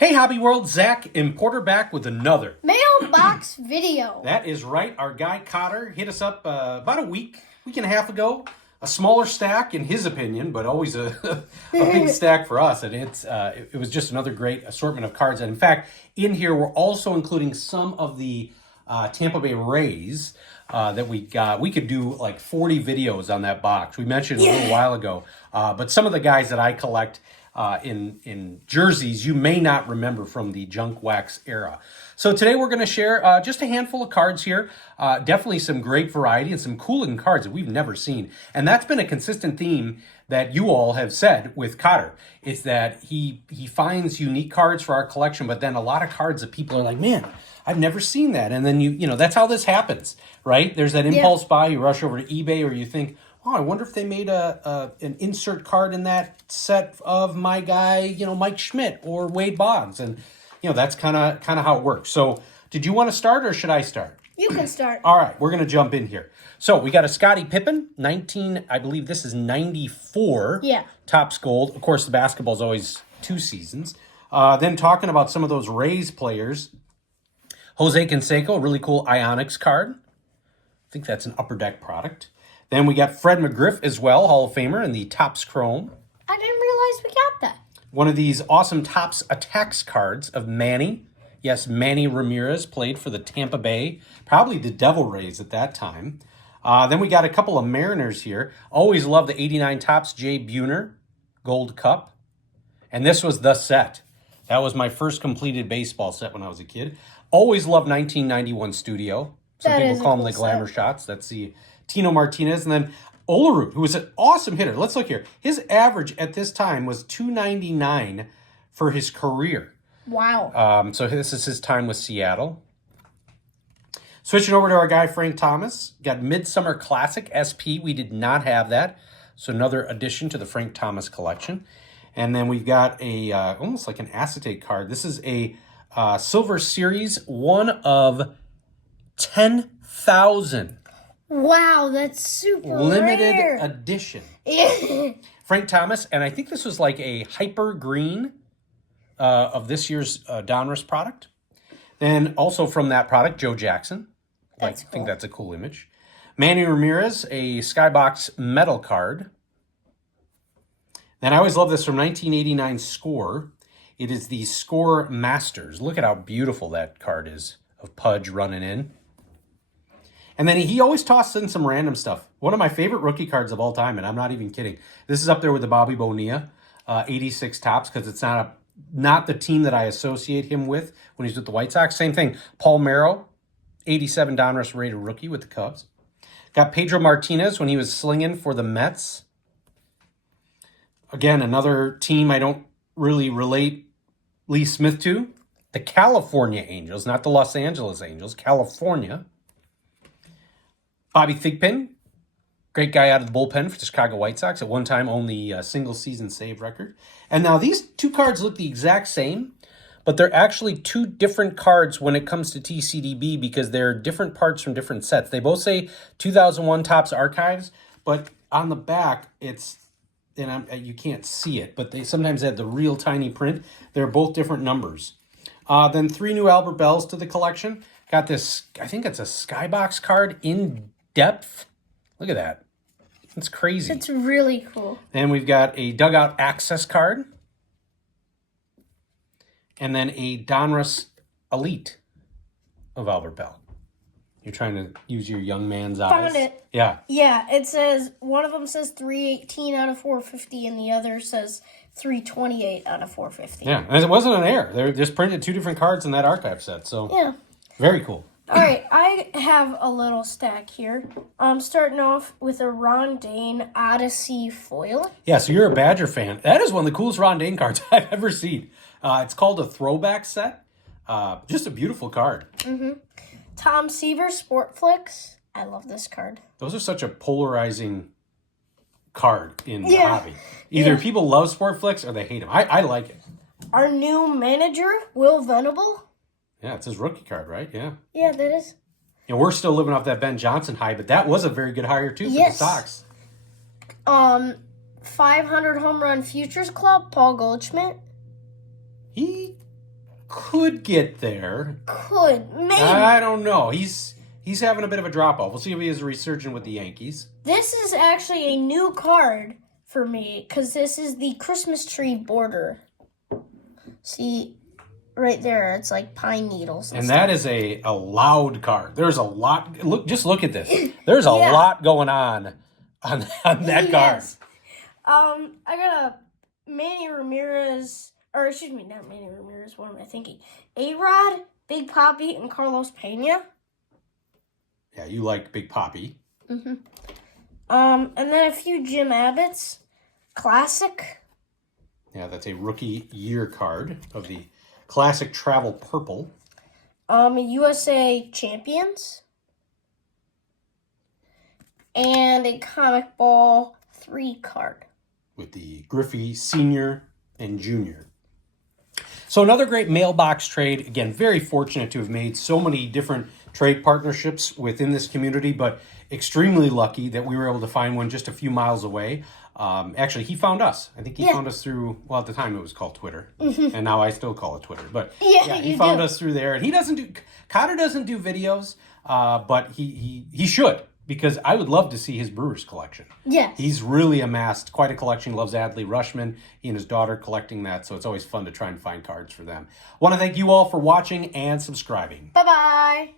Hey Hobby World, Zach Importer back with another Mailbox video. That is right. Our guy Cotter hit us up about a week and a half ago. A smaller stack in his opinion, but always a big stack for us. And it was just another great assortment of cards. And in fact, in here we're also including some of the Tampa Bay Rays that we got. We could do like 40 videos on that box. We mentioned it a little while ago. But some of the guys that I collect in jerseys you may not remember from the junk wax era. So today we're going to share just a handful of cards here. Definitely some great variety and some cool cards that we've never seen. And that's been a consistent theme that you all have said with Cotter. It's that he finds unique cards for our collection, but then a lot of cards that people are like, man, I've never seen that. And then you know, that's how this happens, right? There's that impulse buy, you rush over to eBay, or you think, oh, I wonder if they made an insert card in that set of my guy, you know, Mike Schmidt or Wade Boggs. And, you know, that's kind of how it works. So did you want to start or should I start? You can start. All right, we're going to jump in here. So we got a Scottie Pippen, I believe this is 94. Yeah. Topps Gold. Of course, the basketball is always 2 seasons. Then talking about some of those Rays players. Jose Canseco, really cool Ionics card. I think that's an Upper Deck product. Then we got Fred McGriff as well, Hall of Famer, in the Topps Chrome. I didn't realize we got that. One of these awesome Topps Attacks cards of Manny. Yes, Manny Ramirez played for the Tampa Bay, probably the Devil Rays at that time. Then we got a couple of Mariners here. Always love the 89 Topps Jay Buhner Gold Cup. And this was the set. That was my first completed baseball set when I was a kid. Always loved 1991 Studio. Some people call them the Glamour Shots. That's the Tino Martinez, and then Olerud, who was an awesome hitter. Let's look here. His average at this time was .299 for his career. Wow. So this is his time with Seattle. Switching over to our guy Frank Thomas. Got Midsummer Classic SP. We did not have that. So another addition to the Frank Thomas collection. And then we've got a almost like an acetate card. This is a Silver Series, one of 10,000. Wow, that's super limited rare. edition. Frank Thomas, and I think this was like a hyper green of this year's Donruss product. Then also from that product, Joe Jackson. I think that's a cool image. Manny Ramirez, a Skybox metal card. Then I always love this from 1989 Score. It is the Score Masters. Look at how beautiful that card is of Pudge running in. And then he always tosses in some random stuff. One of my favorite rookie cards of all time, and I'm not even kidding. This is up there with the Bobby Bonilla 86 Topps because it's not the team that I associate him with when he's with the White Sox. Same thing. Paul Merrill, 87 Donruss rated rookie with the Cubs. Got Pedro Martinez when he was slinging for the Mets. Again, another team I don't really relate Lee Smith to. The California Angels, not the Los Angeles Angels, California. Bobby Thigpen, great guy out of the bullpen for the Chicago White Sox. At one time, owned the single-season save record. And now these two cards look the exact same, but they're actually two different cards when it comes to TCDB because they're different parts from different sets. They both say 2001 Topps Archives, but on the back, you can't see it, but they sometimes add the real tiny print. They're both different numbers. Then 3 new Albert Bells to the collection. Got this, I think it's a Skybox card in depth. Look at that. It's crazy. It's really cool. Then we've got a Dugout Access card. And then a Donruss Elite of Albert Bell. You're trying to use your young man's eyes. Found it. Yeah. Yeah, it says, one of them says 318 out of 450, and the other says 328 out of 450. Yeah, and it wasn't an error. They just printed 2 different cards in that archive set. So yeah. Very cool. All right, I have a little stack here. I'm starting off with a Ron Dane Odyssey foil. Yeah, so you're a Badger fan. That is one of the coolest Ron Dane cards I've ever seen. It's called a throwback set. Just a beautiful card. Mm-hmm. Tom Seaver Sport Flicks. I love this card. Those are such a polarizing card in the hobby. Either people love Sport Flicks or they hate them. I like it. Our new manager, Will Venable. Yeah, it's his rookie card, right? Yeah. Yeah, that is. And we're still living off that Ben Johnson high, but that was a very good hire, too, for the Sox. 500 Home Run Futures Club, Paul Goldschmidt. He could get there. Could, maybe. I don't know. He's having a bit of a drop-off. We'll see if he has a resurgence with the Yankees. This is actually a new card for me because this is the Christmas tree border. See, right there, it's like pine needles. And that is a loud card. There's a lot. Look at this. There's a lot going on that card. I got a Manny Ramirez, or excuse me, not Manny Ramirez. What am I thinking? A-Rod, Big Papi, and Carlos Pena. Yeah, you like Big Papi. Mm-hmm. And then a few Jim Abbotts. Classic. Yeah, that's a rookie year card of the Classic Travel Purple. USA Champions. And a Comic Ball 3 card. With the Griffey Senior and Junior. So another great mailbox trade. Again, very fortunate to have made so many different trade partnerships within this community, but extremely lucky that we were able to find one just a few miles away. Actually, he found us. I think he found us through, well, at the time it was called Twitter, and now I still call it Twitter. But he found us through there, and Cotter doesn't do videos, but he should, because I would love to see his Brewers collection. Yeah. He's really amassed quite a collection. Loves Adley Rushman. He and his daughter collecting that, so it's always fun to try and find cards for them. Want to thank you all for watching and subscribing. Bye-bye.